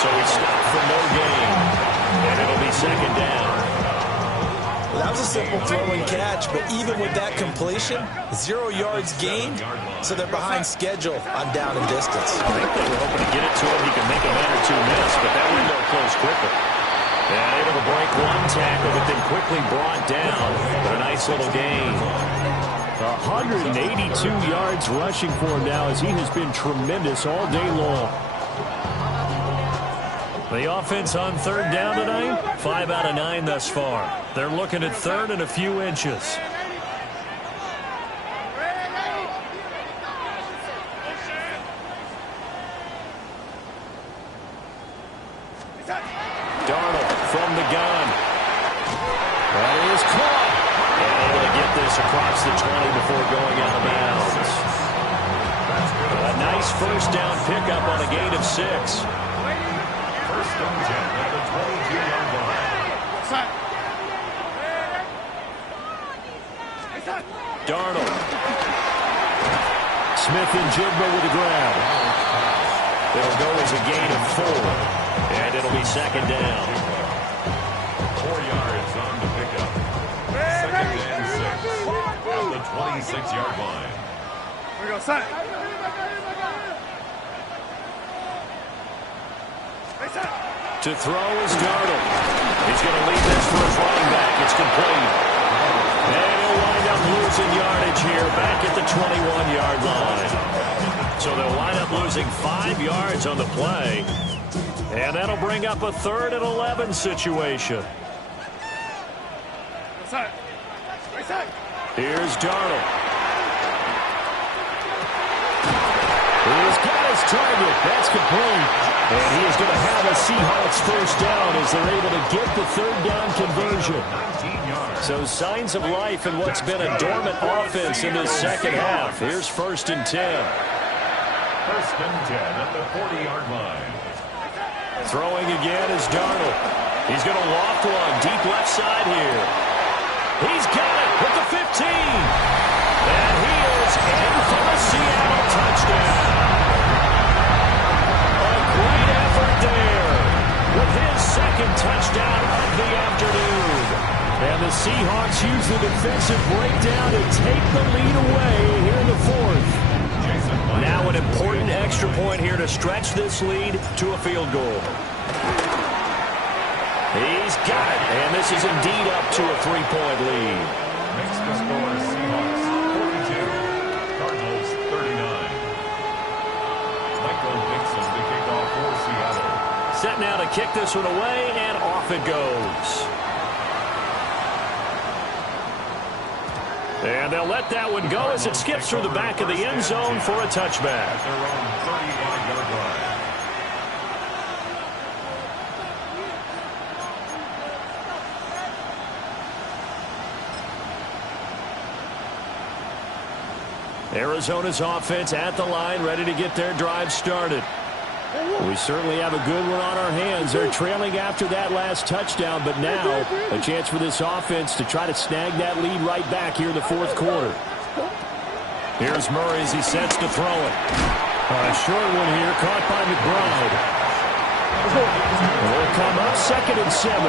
So we stop for no gain, and it'll be 2nd down. Well, that was a simple throw and catch, but even with that completion, 0 yards gained, so they're behind schedule on down and distance. I think they were hoping to get it to him. He could make a man or 2 miss, but that window closed quickly. And able to break 1 tackle, but then quickly brought down. But a nice little gain. 182 yards rushing for him now as he has been tremendous all day long. The offense on 3rd down tonight, 5 out of 9 thus far. They're looking at 3rd and a few inches. Darnold from the gun. That is caught. And able to get this across the 20 before going out of bounds. A nice 1st down pickup on a gain of 6. Darnold. Smith-Njigba with the grab. It'll go as a gain of 4. And it'll be 2nd down. 4 yards on the pickup. 2nd and 6 at the 26-yard line. Here we go, son. To throw is Darnold. He's going to lead this for his running back. It's complete. And he'll wind up losing yardage here back at the 21-yard line. So they'll wind up losing 5 yards on the play. And that'll bring up a 3rd and 11 situation. Here's Darnold. his target. That's complete. And he is going to have a Seahawks first down as they're able to get the third down conversion. So signs of life in what's been a dormant offense in this second half. Here's 1st and 10. 1st and 10 at the 40-yard line. Throwing again is Darnold. He's going to loft one deep left side here. He's got it with the 15. And he is in for a Seattle touchdown. A great effort there with his second touchdown of the afternoon. And the Seahawks use the defensive breakdown to take the lead away here in the 4th. Now an important extra point here to stretch this lead to a field goal. He's got it, and this is indeed up to a 3-point lead. Makes the score Seahawks 42, Cardinals 39. Michael Dixon to kick off for Seattle. Set now to kick this one away, and off it goes. And they'll let that one go as it skips through the back of the end zone for a touchback. At their own 35-yard line. Arizona's offense at the line, ready to get their drive started. We certainly have a good one on our hands. They're trailing after that last touchdown, but now a chance for this offense to try to snag that lead right back here in the 4th quarter. Here's Murray as he sets to throw it. A short one here, caught by McBride. Will come up 2nd and 7.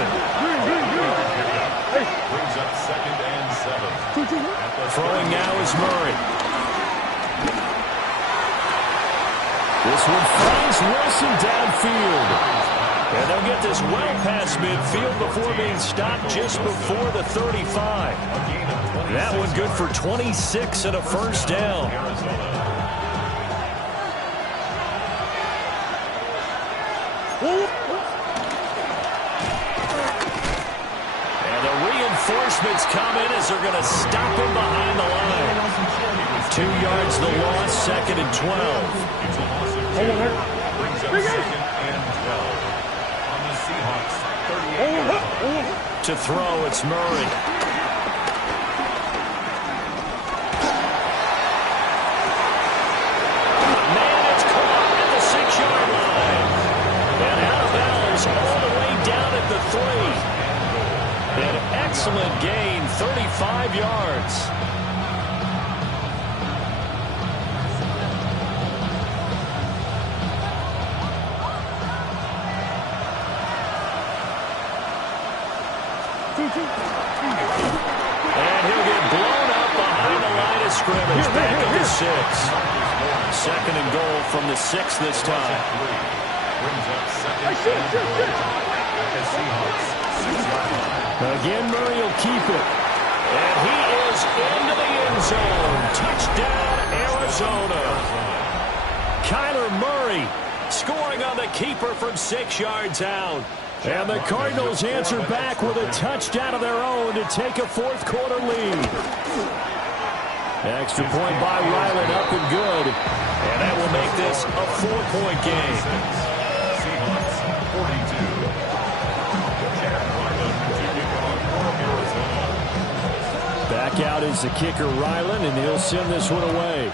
Brings up 2nd and 7. Throwing now is Murray. This one finds Wilson downfield. And they'll get this well past midfield before being stopped just before the 35. That one good for 26 and a first down. And the reinforcements come in as they're going to stop him behind the line. 2 yards the loss, 2nd and 12. Brings up 2nd and 12 on the Seahawks 38-yard line. To throw, it's Murray. Man, it's caught at the 6-yard line. And out of bounds all the way down at the 3. An excellent gain, 35 yards. And he'll get blown up behind the line of scrimmage. Back at the 6. 2nd and goal from the 6 this time. Brings up 2nd and 4 at the Seahawks 6-yard line. Again, Murray will keep it. And he is into the end zone. Touchdown, Arizona. Kyler Murray scoring on the keeper from 6 yards out. And the Cardinals answer back with a touchdown of their own to take a 4th quarter lead. Extra point by Ryland, up and good. And that will make this a 4-point game. Seahawks 42. Jack Ryland to kick off for Arizona. Back out is the kicker Ryland, and he'll send this one away.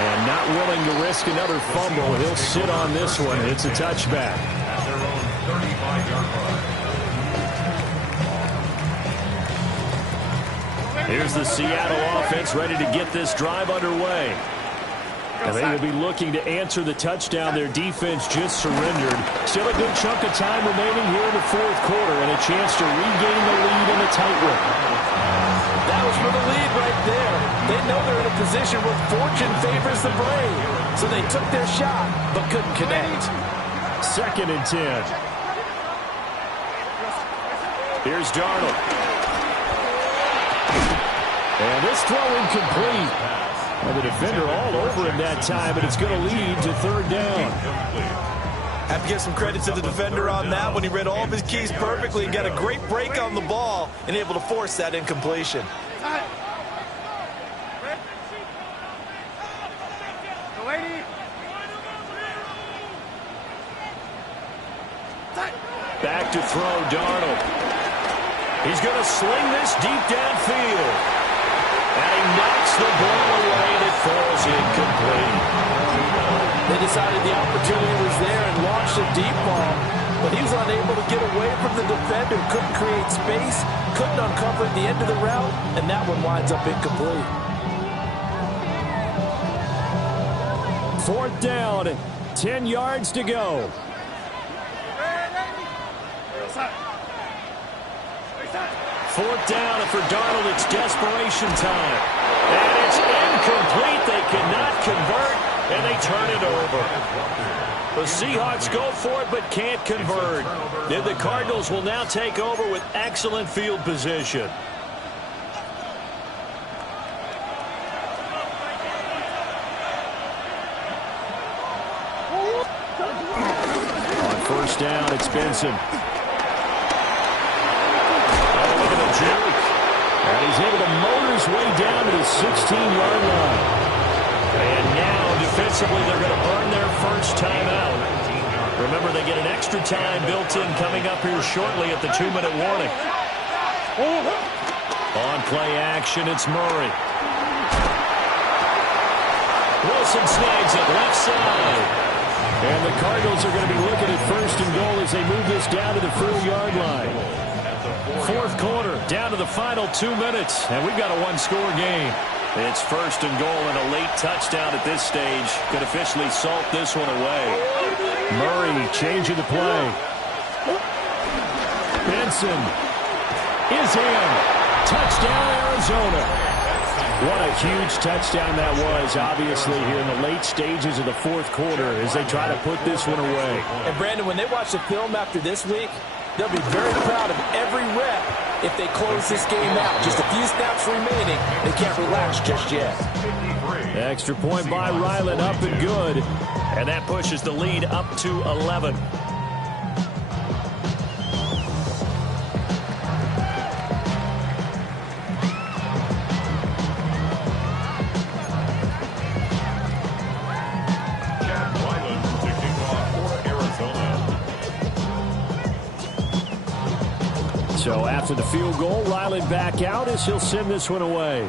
And not willing to risk another fumble. He'll sit on this one. It's a touchback. At their own 35-yard line. Here's the Seattle offense ready to get this drive underway. And they will be looking to answer the touchdown. Their defense just surrendered. Still a good chunk of time remaining here in the 4th quarter and a chance to regain the lead in a tight one. That was for the lead right there. They know they're in a position where fortune favors the brave. So they took their shot, but couldn't connect. 2nd and 10. Here's Darnold. And this throw incomplete. Well, the defender all over him that time, but it's going to lead to 3rd down. Have to give some credit to the defender on that when he read all of his keys perfectly and got a great break on the ball and able to force that incompletion. Back to throw, Darnold. He's going to sling this deep downfield. And he knocks the ball away and it falls incomplete. They decided the opportunity was there and launched a deep ball, but he was unable to get away from the defender, couldn't create space, couldn't uncover at the end of the route, and that one winds up incomplete. 4th down, 10 yards to go. Fourth down, and for Darnold, it's desperation time. And it's incomplete. They cannot convert, and they turn it over. The Seahawks go for it, but can't convert. And the Cardinals will now take over with excellent field position. On first down, it's Benson. And he's able to motor his way down to the 16-yard line. And now, defensively, they're going to burn their first timeout. Remember, they get an extra time built in coming up here shortly at the 2-minute warning. On play action, it's Murray. Wilson snags it left side. And the Cardinals are going to be looking at first and goal as they move this down to the 4-yard line. Fourth quarter, down to the final 2 minutes, and we've got a one-score game. It's first and goal, and a late touchdown at this stage could officially salt this one away. Murray changing the play. Benson is in. Touchdown, Arizona. What a huge touchdown that was, obviously, here in the late stages of the fourth quarter as they try to put this one away. And, Brandon, when they watch the film after this week, they'll be very proud of every rep if they close this game out. Just a few snaps remaining. They can't relax just yet. Extra point by Ryland, up and good. And that pushes the lead up to 11. So after the field goal, Ryland back out as he'll send this one away.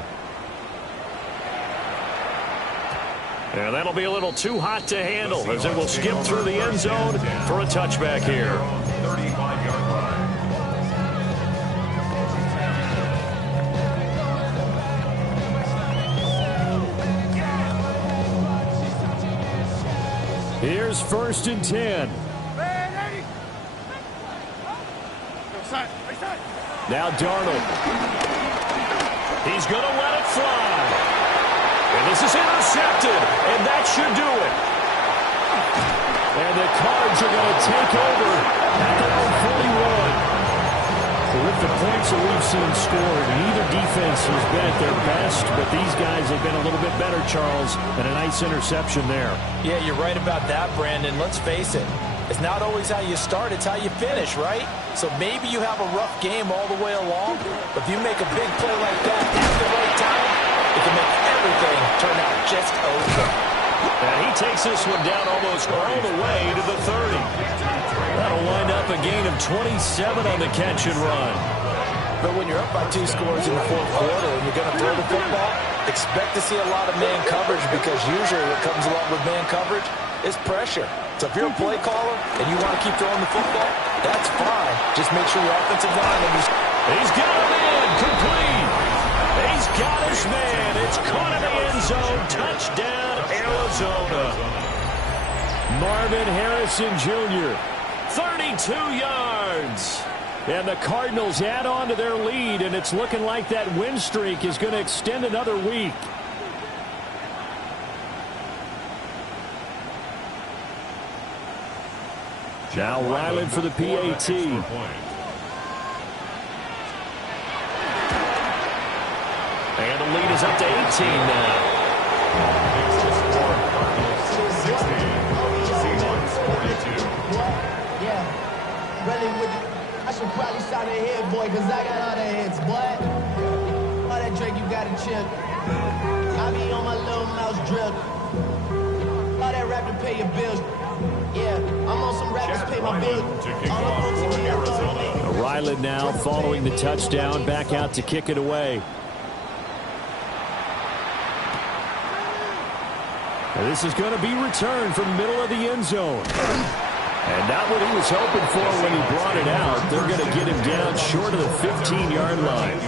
And that'll be a little too hot to handle as it will skip through the end zone for a touchback here. 35-yard line. Here's first and 10. Now Darnold. He's going to let it fly. And this is intercepted. And that should do it. And the Cards are going to take over at their own 41. With the points that we've seen scored, neither defense has been at their best, but these guys have been a little bit better, Charles, and a nice interception there. Yeah, you're right about that, Brandon. Let's face it. It's not always how you start, it's how you finish, right? So maybe you have a rough game all the way along, but if you make a big play like that at the right time, it can make everything turn out just okay. And he takes this one down almost all the way to the 30. That'll wind up a gain of 27 on the catch and run. But when you're up by 2 scores in the fourth quarter and you're going to throw the football, expect to see a lot of man coverage because usually what comes along with man coverage is pressure. So if you're a play caller and you want to keep throwing the football, that's fine. Just make sure your offensive line and he's got a man complete. He's got his man. It's caught in the end zone. Touchdown, Arizona. Marvin Harrison Jr., 32 yards. And the Cardinals add on to their lead, and it's looking like that win streak is going to extend another week. Now Ryland for the PAT. And the lead is up to 18 now. Yeah, really with you. I should probably shout it here, boy, because I got all the hits, boy. All that Drake, you got to chill. I be on my little mouse drip. All that rap to pay your bills. Yeah, I'm on some rappers, pay my bill. All up on TV, I throw it in. Ryland now following the touchdown, back out to kick it away. And this is going to be returned from the middle of the end zone. And not what he was hoping for when he brought it out. They're going to get him down short of the 15-yard line.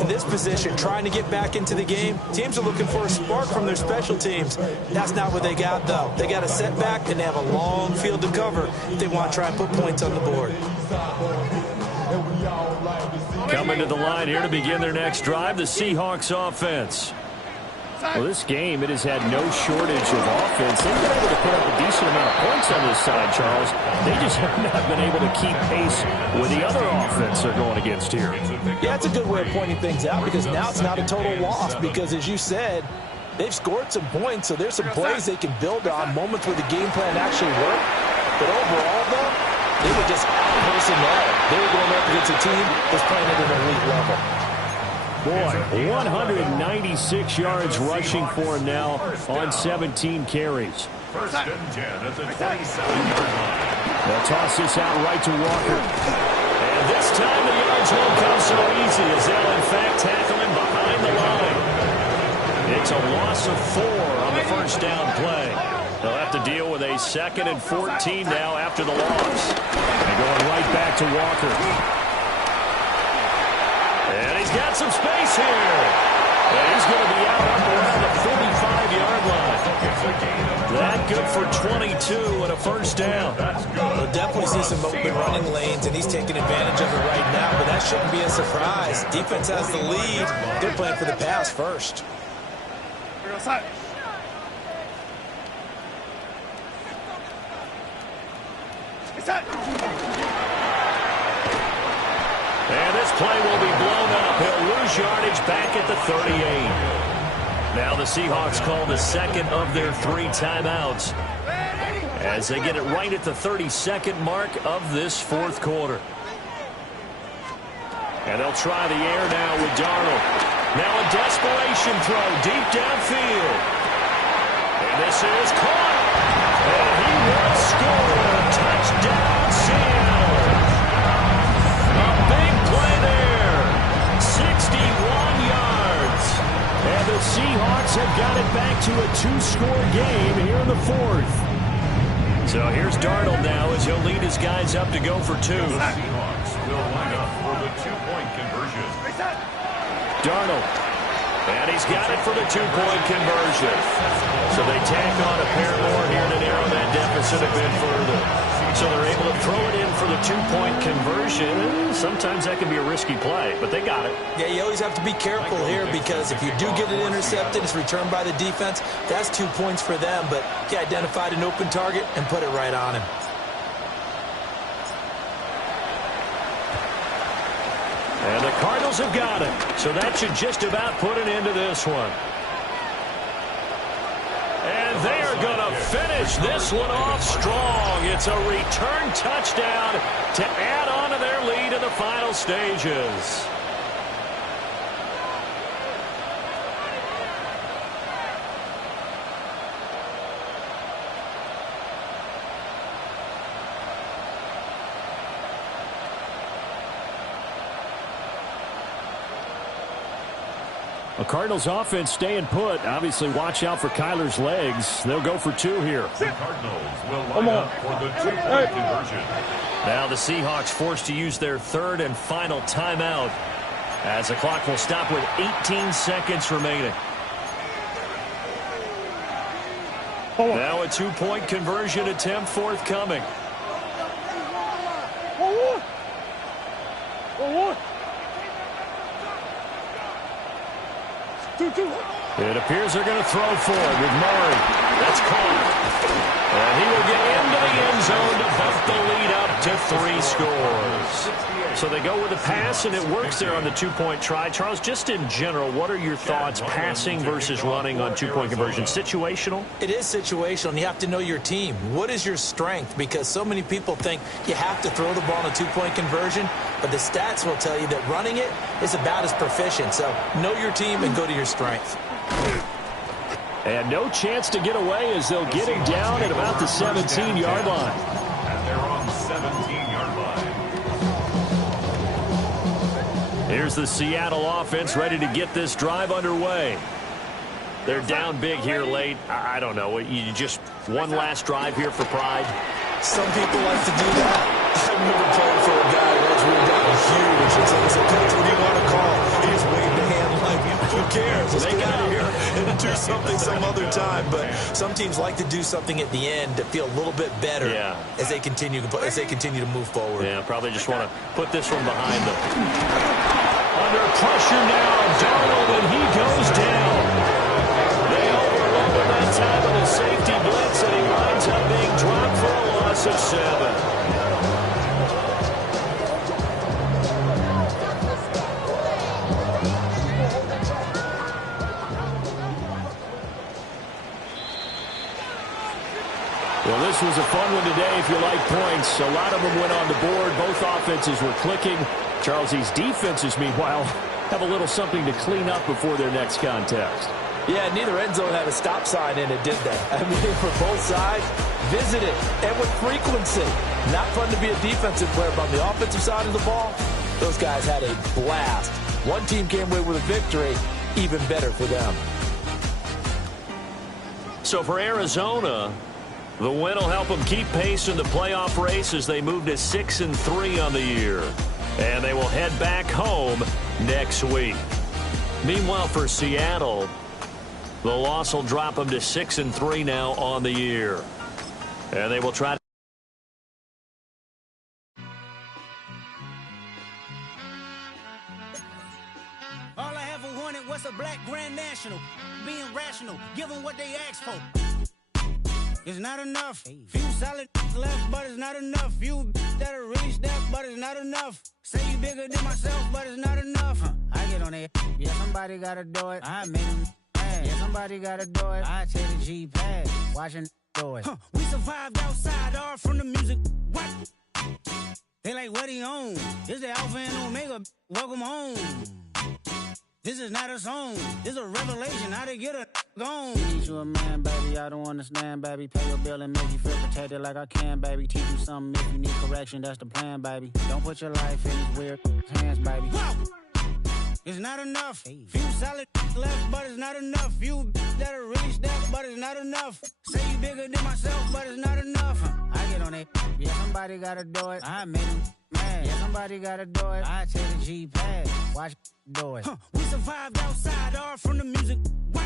In this position, trying to get back into the game, teams are looking for a spark from their special teams. That's not what they got, though. They got a setback, and they have a long field to cover if they want to try and put points on the board. Coming to the line here to begin their next drive, the Seahawks offense. Well, this game, it has had no shortage of offense. They've been able to put up a decent amount of points on this side, Charles. They just have not been able to keep pace with the other offense they're going against here. Yeah, it's a good way of pointing things out because now it's not a total loss because, as you said, they've scored some points, so there's some plays they can build on, moments where the game plan actually worked. But overall, though, they were just out-personnel. They were going up against a team that's playing at an elite level. Boy, 196 yards rushing for him now on 17 carries. First and 10 at the 27-yard line. They'll toss this out right to Walker. And this time the yards won't come so easy as they'll in fact tackle him behind the line. It's a loss of 4 on the first down play. They'll have to deal with a 2nd and 14 now after the loss. And going right back to Walker. And he's got some space here. And he's going to be out up around the 45-yard line. That good for 22 and a first down. We'll definitely see some open running lanes, and he's taking advantage of it right now, but that shouldn't be a surprise. Defense has the lead. They're playing for the pass first. And this play will be blown up. He'll lose yardage back at the 38. Now the Seahawks call the second of their 3 timeouts as they get it right at the 32nd mark of this 4th quarter. And they'll try the air now with Darnold. Now a desperation throw deep downfield. And this is caught. And he will score. Touchdown, Seattle. A big play there. 61 yards. And the Seahawks have got it back to a 2-score game here in the 4th. So here's Darnold now as he'll lead his guys up to go for 2. The Seahawks will line up for the 2-point conversion. Darnold. And he's got it for the 2-point conversion. So they tack on a pair more here to narrow that deficit a bit further. So they're able to throw it in for the 2-point conversion. Sometimes that can be a risky play, but they got it. Yeah, you always have to be careful here because if you do get it intercepted, it's returned by the defense. That's 2 points for them, but he identified an open target and put it right on him. And the Cardinals have got it. So that should just about put an end to this one. And they are going to finish this one off strong. It's a return touchdown to add on to their lead in the final stages. A Cardinals offense staying put. Obviously, watch out for Kyler's legs. They'll go for 2 here. The Cardinals will line up for the 2-point conversion. Now the Seahawks forced to use their 3rd and final timeout as the clock will stop with 18 seconds remaining. Now a 2-point conversion attempt forthcoming. It appears they're going to throw for it with Murray. That's caught. And he will get into the end zone to bump the lead up to 3 scores. So they go with a pass, and it works there on the 2-point try. Charles, just in general, what are your thoughts passing versus running on 2-point conversion? Situational? It is situational, and you have to know your team. What is your strength? Because so many people think you have to throw the ball in a 2-point conversion, but the stats will tell you that running it is about as proficient. So know your team and go to your strength. And no chance to get away as they'll get him down at about the 17-yard line. And they're on the 17-yard line. Here's the Seattle offense ready to get this drive underway. They're down big here late. I don't know. You just one last drive here for pride. Some people like to do that. I've never played for a guy that's really gotten huge. It's like, coach, what do you want to call? He just waved the hand like, who cares? Let's get out of here and do something some other time. But some teams like to do something at the end to feel a little bit better as they continue to move forward. Yeah, probably just want to put this one behind them. Under pressure now, Darnold, and he goes down. They overrun him that time with a safety blitz, and he winds up being dropped for a loss of 7. Well, this was a fun one today if you like points. A lot of them went on the board. Both offenses were clicking. Charles's defenses, meanwhile, have a little something to clean up before their next contest. Yeah, neither end zone had a stop sign in it, did they? I mean, for both sides, visited and with frequency. Not fun to be a defensive player, but on the offensive side of the ball, those guys had a blast. One team came away with a victory, even better for them. So for Arizona, the win will help them keep pace in the playoff race as they move to 6-3 on the year. And they will head back home next week. Meanwhile, for Seattle, the loss will drop them to 6-3 now on the year. And they will try to... All I ever wanted was a black Grand National. Being rational, give them what they asked for. It's not enough. Few solid left, but it's not enough. Few that'll reach that, but it's not enough. Say you bigger than myself, but it's not enough. I get on it. Yeah, somebody gotta do it. I made him mad. Yeah, somebody gotta do it. I take the G-pad. Watching do it. We survived outside, all from the music. What? They like, what he on? This the Alpha and Omega. Welcome home. This is not a song. This is a revelation. How to get a gone. Need you a man, baby. I don't understand, baby. Pay your bill and make you feel protected like I can, baby. Teach you something if you need correction. That's the plan, baby. Don't put your life in these weird hands, baby. Whoa! It's not enough. Few solid left, but it's not enough. Few that'll reach that, but it's not enough. Say you bigger than myself, but it's not enough. I get on it. Yeah, somebody gotta do it. I made him mad. Yeah, somebody gotta do it. I take the G-pad. Watch do it. We survived outside, all from the music. What?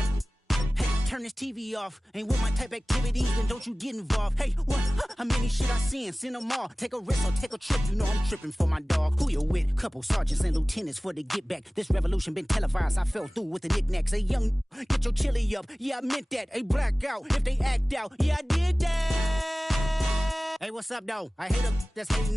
Hey, turn this TV off. Ain't with my type activities, then don't you get involved. Hey, what? How many shit I seen? Send them all. Take a risk or take a trip. You know I'm tripping for my dog. Who you with? Couple sergeants and lieutenants for the get back. This revolution been televised. I fell through with the knickknacks. Hey, young, get your chili up. Yeah, I meant that. Hey, black out if they act out. Yeah, I did that. Hey, what's up, though? I hate them that's hating.